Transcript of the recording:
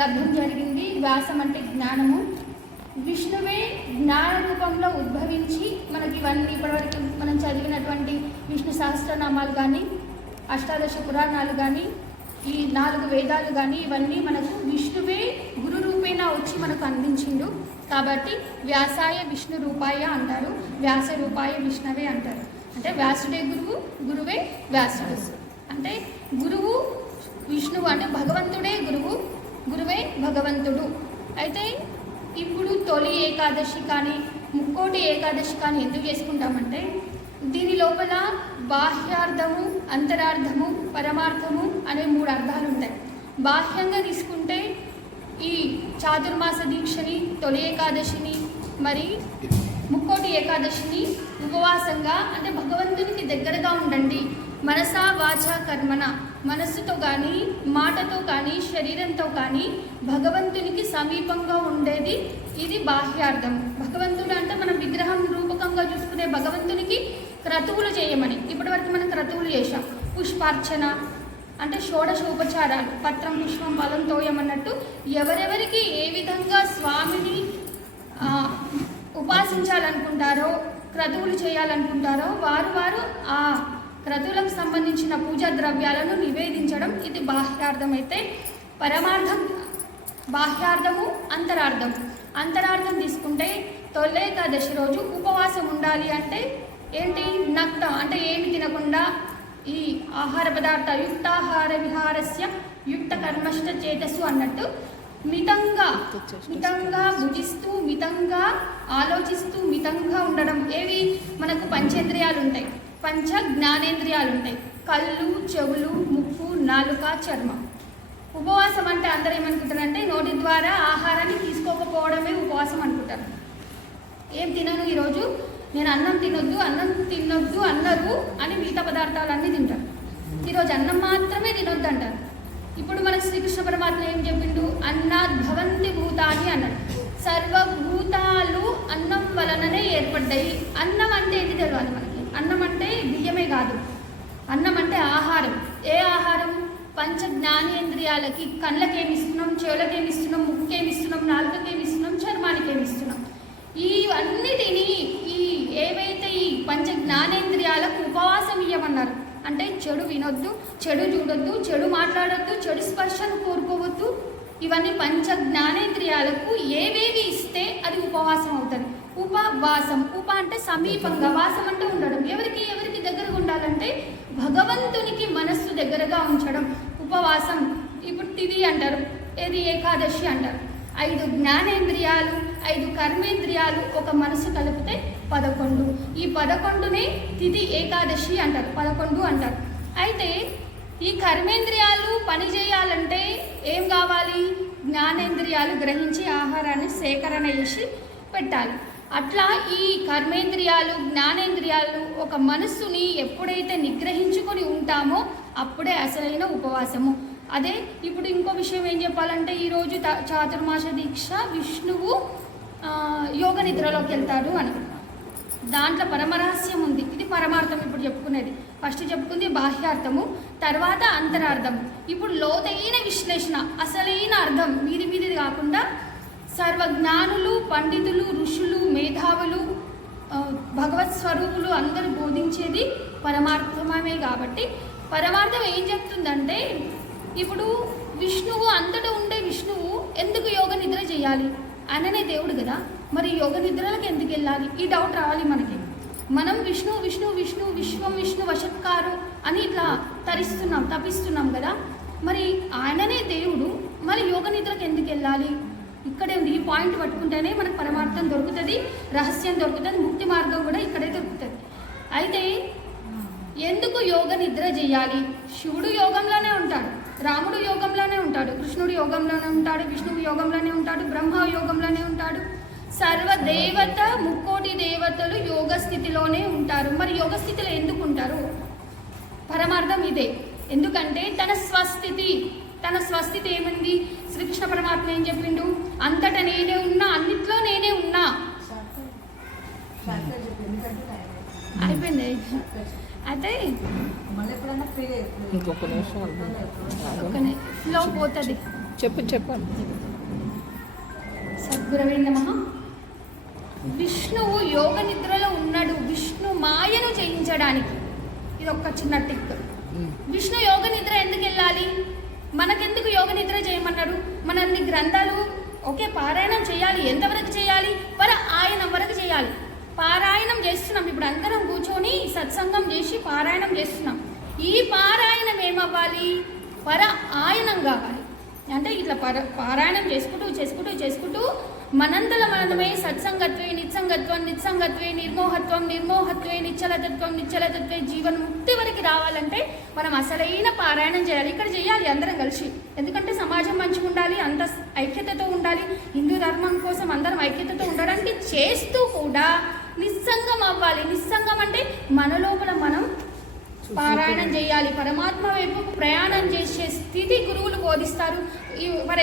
లబ్ధం జరిగింది. వ్యాసం అంటే జ్ఞానము. విష్ణువే జ్ఞాన రూపంలో ఉద్భవించి మనకి ఇవన్నీ ఇప్పటివరకు మనం చదివినటువంటి విష్ణు సహస్రనామాలు కానీ, అష్టాదశ పురాణాలు కానీ, ఈ 4 వేదాలు కానీ ఇవన్నీ మనకు విష్ణువే గురు రూపేణ వచ్చి మనకు అందించిండు. కాబట్టి వ్యాసాయ విష్ణు రూపాయ అంటారు, వ్యాస రూపాయ విష్ణువే అంటారు. అంటే వ్యాసుడే గురువు, గురువే వ్యాసుడు. అంటే గురువు విష్ణువు అంటే భగవంతుడే గురువు, గురువే భగవంతుడు. అయితే ఇప్పుడు తొలి ఏకాదశి కానీ ముక్కోటి ఏకాదశి కానీ ఎందుకు చేసుకుంటామంటే దీని లోపల బాహ్యార్థము, అంతరార్థము, పరమార్థము అనే 3 అర్థాలు ఉంటాయి. బాహ్యంగా తీసుకుంటే ఈ చాతుర్మాస దీక్షని, తొలి ఏకాదశిని, మరి ముక్కోటి ఏకాదశిని ఉపవాసంగా అంటే భగవంతునికి దగ్గరగా ఉండండి, మనసా వాచ కర్మన, మనస్సుతో కానీ మాటతో కానీ శరీరంతో కానీ భగవంతునికి సమీపంగా ఉండేది ఇది బాహ్యార్థం. భగవంతుడు అంటే మనం విగ్రహం రూపకంగా చూసుకునే భగవంతునికి క్రతువులు చేయమని ఇప్పటివరకు మనం క్రతువులు చేశాం. పుష్పార్చన అంటే షోడశ ఉపచారాలు, పత్రం పుష్పం ఫలం తోయం అన్నట్టు ఎవరెవరికి ఏ విధంగా స్వామిని ఉపాసించాలనుకుంటారో, క్రతువులు చేయాలనుకుంటారో వారు ఆ క్రతువులకు సంబంధించిన పూజా ద్రవ్యాలను నివేదించడం ఇది బాహ్యార్థం. అయితే పరమార్థం బాహ్యార్థము, అంతరార్థం. అంతరార్థం తీసుకుంటే తొలేకాదశి రోజు ఉపవాసం ఉండాలి. అంటే ఏంటి? నక్తం అంటే ఏమి తినకుండా ఈ ఆహార పదార్థ యుక్తాహార విహారస్య యుక్త కర్మష్ట చేతస్సు అన్నట్టు మితంగా భుజిస్తూ, మితంగా ఆలోచిస్తూ, మితంగా ఉండడం. ఏవి మనకు పంచేంద్రియాలు ఉంటాయి, పంచ జ్ఞానేంద్రియాలు ఉంటాయి, కళ్ళు, చెవులు, ముక్కు, నాలుక, చర్మం. ఉపవాసం అంటే అందరూ ఏమనుకుంటారంటే నోటి ద్వారా ఆహారాన్ని తీసుకోకపోవడమే ఉపవాసం అనుకుంటారు. ఏం తినను ఈరోజు, నేను అన్నం తినొద్దు అన్నారు అని మిగతా పదార్థాలన్నీ తింటారు. ఈరోజు అన్నం మాత్రమే తినొద్దు అంటారు. ఇప్పుడు మనకు శ్రీకృష్ణ పరమాత్మ ఏం చెప్పిండు? అన్నాద్ భవంతి భూతాని అన్నాడు. సర్వభూతాలు అన్నం వలననే ఏర్పడ్డాయి. అన్నం అంటే ఏంటి తెలియాలి మనకి. అన్నం అంటే బియ్యమే కాదు, అన్నం అంటే ఆహారం. ఏ ఆహారం? పంచ జ్ఞానేంద్రియాలకి, కళ్ళకేమిస్తున్నాం, చెవులకేమిస్తున్నాం, ముక్కేమిస్తున్నాం, నాలుకకేమిస్తున్నాం, చర్మానికేమిస్తున్నాం. ఇవన్నిటిని ఏవైతే ఈ పంచ జ్ఞానేంద్రియాలకు ఉపవాసం ఇవ్వమన్నారు. అంటే చెడు వినొద్దు, చెడు చూడొద్దు, చెడు మాట్లాడొద్దు, చెడు స్పర్శను కోరుకోవద్దు. ఇవన్నీ పంచ జ్ఞానేంద్రియాలకు ఏవేవి ఇస్తే అది ఉపవాసం అవుతుంది. ఉపవాసం, ఉప అంటే సమీపంగా, వాసం అంటే ఉండడం. ఎవరికి దగ్గరగా ఉండాలంటే భగవంతునికి మనస్సు దగ్గరగా ఉంచడం ఉపవాసం. ఇప్పుడు తిథి అంటారు, ఏది ఏకాదశి అంటారు. 5 జ్ఞానేంద్రియాలు, 5 కర్మేంద్రియాలు, ఒక మనసు కలిపితే 11. ఈ 11నే తిథి ఏకాదశి అంటారు, 11 అంటారు. అయితే ఈ కర్మేంద్రియాలు పని చేయాలంటే ఏం కావాలి? జ్ఞానేంద్రియాలు గ్రహించి ఆహారాన్ని సేకరణ చేసి పెట్టాలి. అట్లా ఈ కర్మేంద్రియాలు, జ్ఞానేంద్రియాలు ఒక మనస్సుని ఎప్పుడైతే నిగ్రహించుకొని ఉంటామో అప్పుడే అసలైన ఉపవాసము. అదే ఇప్పుడు ఇంకో విషయం ఏం చెప్పాలంటే ఈరోజు చాతుర్మాస దీక్ష విష్ణువు యోగ నిద్రలోకి వెళ్తాడు అని దాంట్లో పరమరహస్యం ఉంది. ఇది పరమార్థం ఇప్పుడు చెప్పుకునేది. ఫస్ట్ చెప్పుకుంది బాహ్యార్థము, తర్వాత అంతరార్థం. ఇప్పుడు లోతైన విశ్లేషణ, అసలైన అర్థం మీది కాకుండా సర్వజ్ఞానులు, పండితులు, ఋషులు, మేధావులు, భగవత్ స్వరూపులు అందరూ బోధించేది పరమార్థమే. కాబట్టి పరమార్థం ఏం చెప్తుందంటే ఇప్పుడు విష్ణువు అంతటా ఉండే విష్ణువు ఎందుకు యోగ నిద్ర చేయాలి? ఆయననే దేవుడు కదా, మరి యోగ నిద్రలకు ఎందుకు వెళ్ళాలి? ఈ డౌట్ రావాలి మనకి. మనం విష్ణు విశ్వం విష్ణు వశత్కారు అని ఇట్లా తపిస్తున్నాం కదా, మరి ఆయననే దేవుడు, మరి యోగ నిద్రకు ఎందుకు వెళ్ళాలి? ఇక్కడే ఉంది. ఈ పాయింట్ పట్టుకుంటేనే మనకు పరమార్థం దొరుకుతుంది, రహస్యం దొరుకుతుంది, ముక్తి మార్గం కూడా ఇక్కడే దొరుకుతుంది. అయితే ఎందుకు యోగ నిద్ర చేయాలి? శివుడు యోగంలోనే ఉంటాడు, రాముడు యోగంలోనే ఉంటాడు, కృష్ణుడు యోగంలోనే ఉంటాడు, విష్ణువు యోగంలోనే ఉంటాడు, బ్రహ్మ యోగంలోనే ఉంటాడు. సర్వదేవత, ముక్కోటి దేవతలు యోగ స్థితిలోనే ఉంటారు. మరి యోగ స్థితిలో ఎందుకు ఉంటారు? పరమార్థం ఇదే. ఎందుకంటే తన స్వస్థితి ఏమింది? శ్రీకృష్ణ పరమాత్మ ఏం చెప్పిండు? అంతటా నేనే ఉన్నా, అన్నిట్లో నేనే ఉన్నా. అయిపోయింది. అయితే ఇంకొక నిమిషం ఫ్లో పోతుంది. చెప్పండి. సద్గురవే నమః. విష్ణువు యోగ నిద్రలో ఉన్నాడు విష్ణు మాయను జయించడానికి. ఇది ఒక చిన్న టిక్. విష్ణు యోగ నిద్ర ఎందుకు వెళ్ళాలి? మనకెందుకు యోగ నిద్ర చేయమన్నాడు? మనల్ని గ్రంథాలు ఓకే పారాయణం చేయాలి. ఎంతవరకు చేయాలి? ఆయనం వరకు చేయాలి. పారాయణం చేస్తున్నాం. ఇప్పుడు అందరం కూర్చొని సత్సంగం చేసి పారాయణం చేస్తున్నాం. ఈ పారాయణం ఏమవ్వాలి? ఆయనం కావాలి. అంటే ఇట్లా పారాయణం చేసుకుంటూ మనంతల మనమే సత్సంగత్వే నిత్సంగత్వే నిర్మోహత్వే నిశ్చలతత్వే జీవన్ముక్తి వరకు రావాలంటే మనం అసలైన పారాయణం చేయాలి. ఇక్కడ చేయాలి అందరం కలిసి. ఎందుకంటే సమాజం మంచిగా ఉండాలి, అంత ఐక్యతతో ఉండాలి. హిందూ ధర్మం కోసం అందరం ఐక్యతతో ఉండడానికి చేస్తూ కూడా నిస్సంగం అవ్వాలి. నిస్సంగం అంటే మన లోపల మనం పారాయణం చేయాలి. పరమాత్మ వైపు ప్రయాణం చేసే స్థితి గురువులు బోధిస్తారు. ఫర్